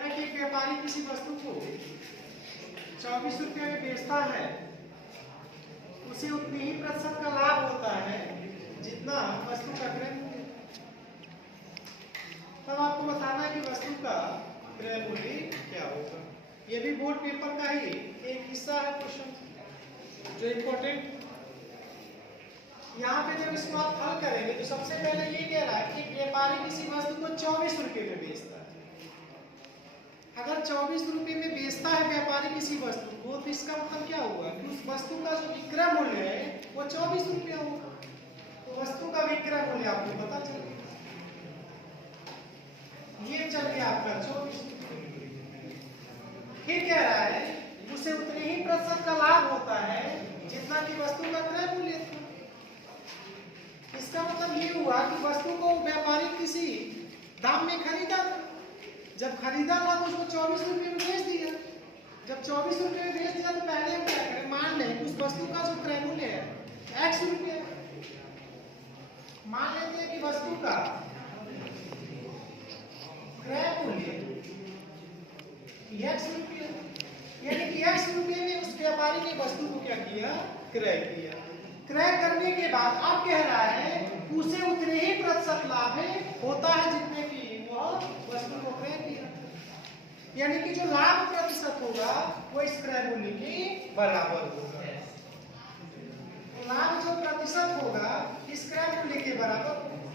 कह रहा है कि एक व्यापारी किसी वस्तु को 24 रुपये में बेचता है, उसे उतनी ही प्रतिशत का लाभ होता है जितना वस्तु का क्रय मूल्य। तब आपको बताना है कि वस्तु का क्रय मूल्य क्या होगा। ये भी बोर्ड पेपर का ही एक हिस्सा है क्वेश्चन जो इम्पोर्टेंट। यहाँ पे जब इसको आप हल करेंगे तो सबसे पहले ये कह रहा है कि व्यापारी किसी वस्तु को 24 रुपये में बेचता है। अगर 24 रुपये में बेचता है व्यापारी किसी वस्तु को, तो इसका मतलब क्या हुआ कि उस वस्तु का जो विक्रय मूल्य है वो 24 रुपये होगा। तो वस्तु का विक्रय मूल्य आपको पता चल गया, ये चल गया आपका 24 रुपये। फिर कह रहा है उसे उतने ही प्रतिशत का लाभ होता है जितना कि वस्तु का क्रय मूल्य था। इसका मतलब ये हुआ कि वस्तु को व्यापारी किसी दाम में खरीदा था, जब खरीदा था तो उसको 24 रुपये में बेच दिया। जब 24 रुपये में बेच दिया तो पहले हम क्या करें, मान लें कि उस वस्तु का जो क्रय मूल्य है x रुपये। मान लेते हैं कि वस्तु का क्रय मूल्य x रुपये, यानी कि x रुपये में उस व्यापारी ने वस्तु को क्या किया, क्रय किया। क्रय करने के बाद अब कह रहा है उसे उतने ही प्रतिशत लाभ होता है जितने की वह वस्तु को क्रय किया। यानी कि जो लाभ प्रतिशत होगा वो इस क्रय मूल्य के बराबर होगा। तो लाभ जो प्रतिशत होगा इस क्रय मूल्य के बराबर होगा।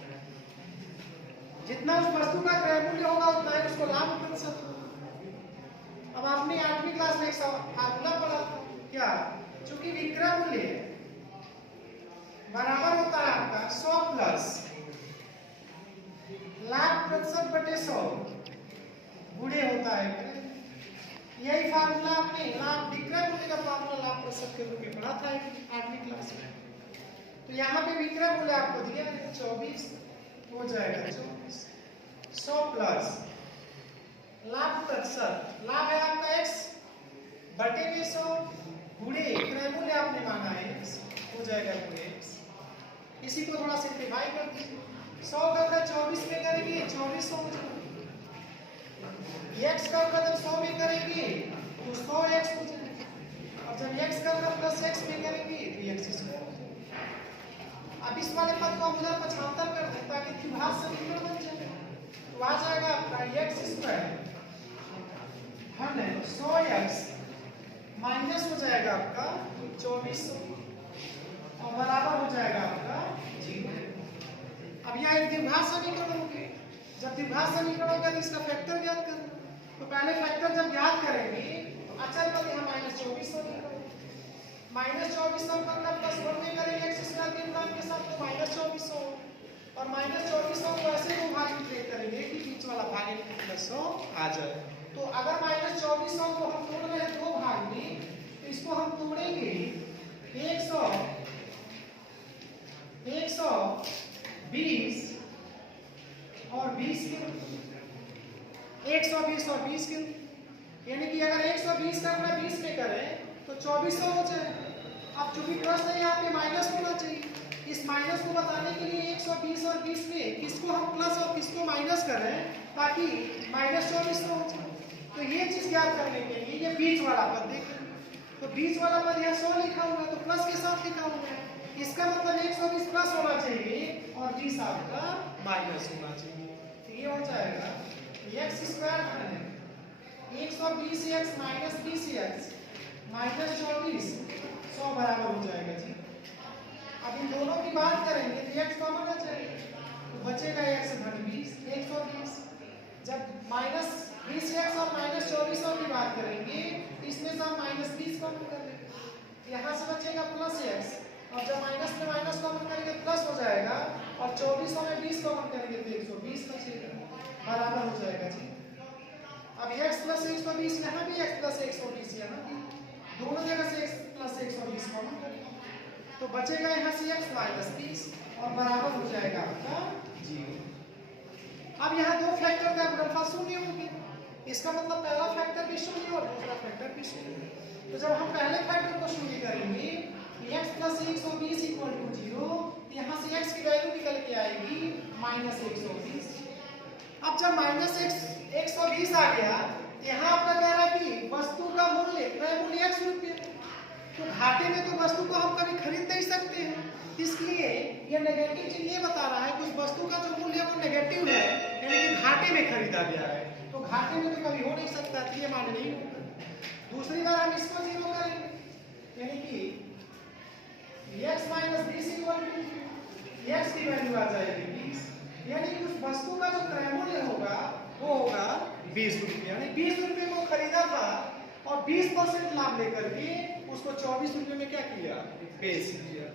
जितना उस वस्तु का क्रय मूल्य होगा उतना ही उसको लाभ प्रतिशत होगा। अब आपने 8वीं क्लास में एक फार्मूला पढ़ा था, क्या, चूंकि विक्रय मूल्य बराबर होता है आपका 100 प्लस लाभ प्रतिशत बटे 100 गुणे होता है। यही फार्मूला आपने लाभ विक्रय मूल्य का फार्मूला लाभ प्रतिशत के रूप में पढ़ा था 8वीं क्लास में। तो यहाँ पे विक्रय मूल्य आपको दिया है 24 हो जाएगा 24, 100 प्लस लाभ प्रतिशत, लाभ है आपका x बटे में 100 गुणे क्रय मूल्य आपने माना है x, हो जाएगा गुणे x। इसी को थोड़ा सिंप्लीफाई कर दीजिए। 100 का अगर 24 में करेंगे 2400 हो जाएगा। x का अगर 100 में करेंगे तो 100x हो जाएगा। और जब x का अगर प्लस x में करेंगे तो x स्क्वायर हो जाएगा। अब इस वाले पद को हम उधर 75 कर दें ताकि द्विघात समीकरण बन जाए। तो आ जाएगा आपका x स्क्वायर 100x माइनस हो जाएगा आपका 2400 और बराबर हो जाएगा आपका 0। अब यह एक द्विघात समीकरण हो गया। जब द्विघात समीकरण होगा तो इसका फैक्टर ज्ञात करना। तो पहले फैक्टर जब ज्ञात करेंगे तो अचल पद यहाँ -2400 लिखेंगे। -2400 पर ना प्लस 1 में करेंगे x स्क्वायर के गुणा के साथ तो -2400 और -2400 को ऐसे दो भाग में ब्रेक करेंगे कि बीच वाला भाग एक प्लस 100 आ जाए। तो अगर -2400 को हम तोड़ रहे हैं दो भाग में तो इसको हम तोड़ेंगे 120 और 20 के 120 और 20 के, यानी कि अगर 120 का गुणा 20 में करें तो 2400 हो जाए। अब चूंकि प्रश्न है यहाँ पे माइनस होना चाहिए, इस माइनस को बताने के लिए 120 और 20 में किसको हम प्लस और किसको माइनस करें ताकि -2400 हो जाए। तो ये चीज ज्ञात करने के लिए ये बीच वाला पद देखें। तो बीच वाला पद यहाँ 100 लिखा हुआ है तो प्लस के साथ लिखा हुआ है। इसका मतलब 120 प्लस होना चाहिए और 20 आपका माइनस होना चाहिए। तो ये हो जाएगा x square 120x minus 20x minus 24 100 बराबर हो जाएगा जी। अब इन दोनों की बात करेंगे तो x कॉमन आ जाएगा तो बचेगा x घन 20 120। जब माइनस 20x और माइनस 2400 की बात करेंगे तो इसमें से हम माइनस 20 कॉमन कर लेंगे, यहाँ से बचेगा प्लस x और जब माइनस में माइनस कॉमन करेंगे प्लस हो जाएगा और 2400 में 20 कॉमन करेंगे तो 120 बचेगा बराबर हो जाएगा जी। अब x प्लस 120 यहाँ भी x प्लस 120 यहाँ भी, दोनों जगह से x प्लस 120 कॉमन करेंगे तो बचेगा यहाँ से x माइनस 20 और बराबर हो जाएगा आपका 0। अब यहाँ दो फैक्टर का गुणनफल शून्य हो गया, इसका मतलब पहला फैक्टर भी शून्य और दूसरा फैक्टर भी शून्य। तो जब हम पहले फैक्टर को शून्य करेंगे x प्लस 120 इक्वल टू 0, यहाँ से x की वैल्यू निकल के आएगी -120। अब जब -120 120 आ गया। यहाँ आपका कह रहा है कि वस्तु का मूल्य क्रय मूल्य 100 रुपये, तो घाटे में तो वस्तु को हम कभी खरीद नहीं सकते हैं, इसलिए ये नेगेटिव चीज ये बता रहा है कि उस वस्तु का जो मूल्य वो नेगेटिव है, यानी कि घाटे में खरीदा गया है, तो घाटे में तो कभी हो नहीं सकता, तो ये मान नहीं होगा। दूसरी बार हम इसको 0 करेंगे, यानी कि x minus 20 equal to x की वैल्यू आ जाएगी 20, यानी कि उस वस्तु का जो क्रय मूल्य होगा वो होगा 20 रुपये, यानी 20 रुपये में खरीदा था और 20% लाभ लेकर के उसको 24 रुपये में क्या किया, बेच दिया।